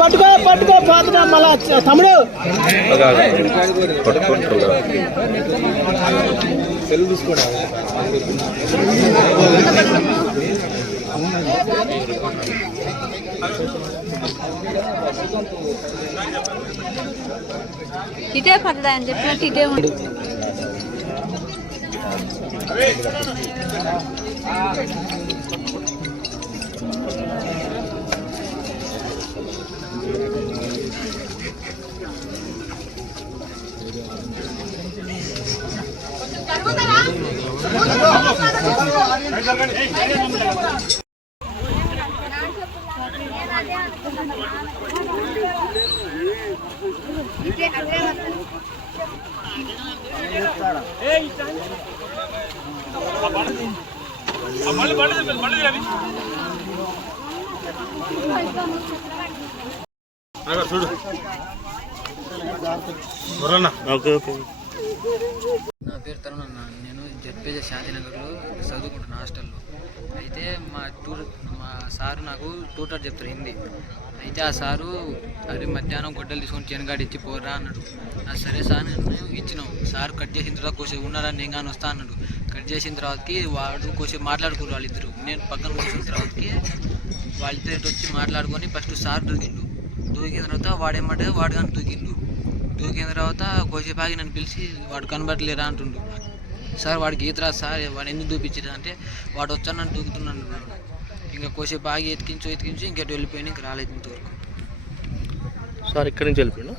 పట్టుకో పట్టుకో పోతున్నా మళ్ళా తమ్ముడు సెల్ చూసుకోడా ఇటే పడదా అని చెప్పినట్టు ఇటే ఉంది. నా పేరు తరుణ్ అన్న. నేను జడ్పేజ శాంతినగర్లో చదువుకుంటున్నాను హాస్టల్లో. అయితే మా సారు నాకు ట్యూటర్ చెప్తారు హిందీ. అయితే ఆ సారు అది మధ్యాహ్నం గొడ్డలు తీసుకొని చేనుగాడి ఇచ్చి పోరా అన్నాడు. సరే సార్ నేను ఇచ్చినాం. సార్ కట్ చేసిన తర్వాత కొద్దిసేపు ఉన్నాడని నేను కానీ వస్తా అన్నాడు. కట్ చేసిన తర్వాతకి వాడు కొద్దిసేపు మాట్లాడుకున్నారు వాళ్ళిద్దరు. నేను పక్కన కూర్చున్న తర్వాతకి వాళ్ళిద్దరు వచ్చి మాట్లాడుకొని ఫస్ట్ సార్ దూకిండు. దూకిన తర్వాత వాడేమంటే వాడు కానీ దూకిన తర్వాత కొద్దిసేపు ఆగి నన్ను పిలిచి వాడు కనబడలేరా అంటుండు. సార్ వాడికి ఈత రాదు సార్, వాడు ఎందుకు దూపించారు అంటే వాడు వచ్చాను నన్ను దూకుతున్నాను. ఇంకా కొద్దిసేపు ఆగి ఎతికించు ఇంకెటు వెళ్ళిపోయినా ఇంక రాలేదు ఇంతవరకు. సార్ ఇక్కడి నుంచి వెళ్ళిపోయినా